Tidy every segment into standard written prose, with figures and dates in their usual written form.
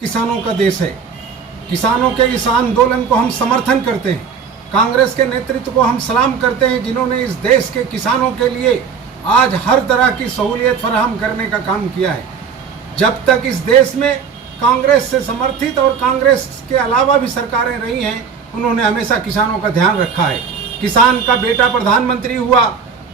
किसानों का देश है। किसानों के इस आंदोलन को हम समर्थन करते हैं। कांग्रेस के नेतृत्व को हम सलाम करते हैं, जिन्होंने इस देश के किसानों के लिए आज हर तरह की सहूलियत फराहम करने का काम किया है। जब तक इस देश में कांग्रेस से समर्थित और कांग्रेस के अलावा भी सरकारें रही हैं, उन्होंने हमेशा किसानों का ध्यान रखा है। किसान का बेटा प्रधानमंत्री हुआ।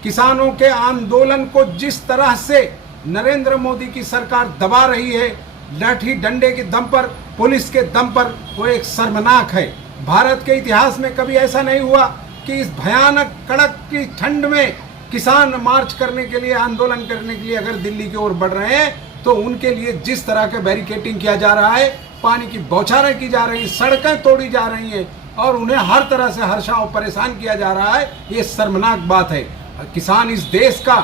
किसानों के आंदोलन को जिस तरह से नरेंद्र मोदी की सरकार दबा रही है, लाठी डंडे के दम पर, पुलिस के दम पर, वो एक शर्मनाक है। भारत के इतिहास में कभी ऐसा नहीं हुआ कि इस भयानक कड़क की ठंड में किसान मार्च करने के लिए, आंदोलन करने के लिए अगर दिल्ली की ओर बढ़ रहे हैं, तो उनके लिए जिस तरह का बैरिकेडिंग किया जा रहा है, पानी की बौछारें की जा रही, सड़कें तोड़ी जा रही हैं और उन्हें हर तरह से हर्षाओं परेशान किया जा रहा है, ये शर्मनाक बात है। किसान इस देश का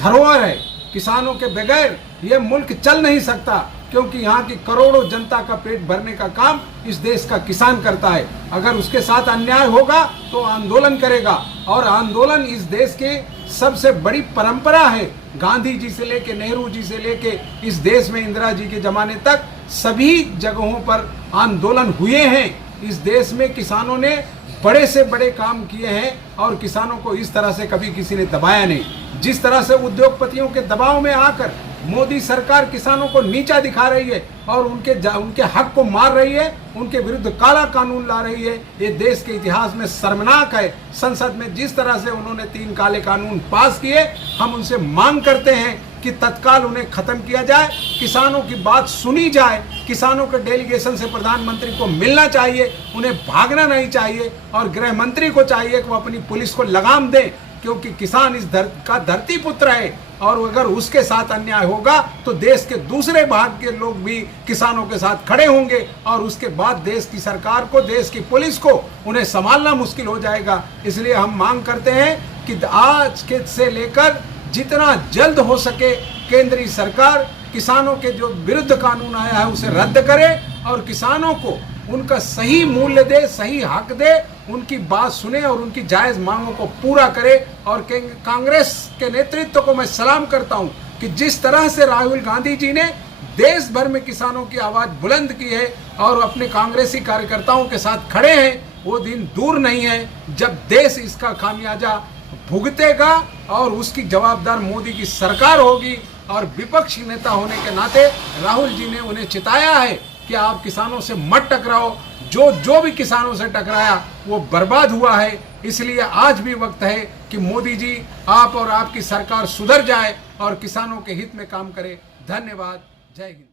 धरोहर है। किसानों के बगैर ये मुल्क चल नहीं सकता, क्योंकि यहाँ की करोड़ों जनता का पेट भरने का काम इस देश का किसान करता है। अगर उसके साथ अन्याय होगा तो आंदोलन करेगा, और आंदोलन इस देश की सबसे बड़ी परंपरा है। गांधी जी से लेके, नेहरू जी से लेके, इस देश में इंदिरा जी के जमाने तक सभी जगहों पर आंदोलन हुए हैं। इस देश में किसानों ने बड़े से बड़े काम किए हैं और किसानों को इस तरह से कभी किसी ने दबाया नहीं। जिस तरह से उद्योगपतियों के दबाव में आकर मोदी सरकार किसानों को नीचा दिखा रही है और उनके हक को मार रही है, उनके विरुद्ध काला कानून ला रही है, ये देश के इतिहास में शर्मनाक है। संसद में जिस तरह से उन्होंने 3 काले कानून पास किए, हम उनसे मांग करते हैं कि तत्काल उन्हें खत्म किया जाए, किसानों की बात सुनी जाए। किसानों के डेलीगेशन से प्रधानमंत्री को मिलना चाहिए, उन्हें भागना नहीं चाहिए, और गृह मंत्री को चाहिए कि वो अपनी पुलिस को लगाम दें, क्योंकि किसान इस धरती पुत्र है, और अगर उसके साथ अन्याय होगा तो देश के दूसरे भाग के लोग भी किसानों के साथ खड़े होंगे, और उसके बाद देश की सरकार को, देश की पुलिस को उन्हें संभालना मुश्किल हो जाएगा। इसलिए हम मांग करते हैं कि आज के से लेकर जितना जल्द हो सके केंद्रीय सरकार किसानों के जो विरुद्ध कानून आया है उसे रद्द करे और किसानों को उनका सही मूल्य दे, सही हक दे, उनकी बात सुने और उनकी जायज़ मांगों को पूरा करे। और कांग्रेस के नेतृत्व को मैं सलाम करता हूं कि जिस तरह से राहुल गांधी जी ने देश भर में किसानों की आवाज़ बुलंद की है और अपने कांग्रेसी कार्यकर्ताओं के साथ खड़े हैं, वो दिन दूर नहीं है जब देश इसका खामियाजा भुगतेगा और उसकी जवाबदार मोदी की सरकार होगी। और विपक्षी नेता होने के नाते राहुल जी ने उन्हें चिताया है कि आप किसानों से मत टकराओ। जो भी किसानों से टकराया वो बर्बाद हुआ है। इसलिए आज भी वक्त है कि मोदी जी, आप और आपकी सरकार सुधर जाए और किसानों के हित में काम करे। धन्यवाद। जय हिंद।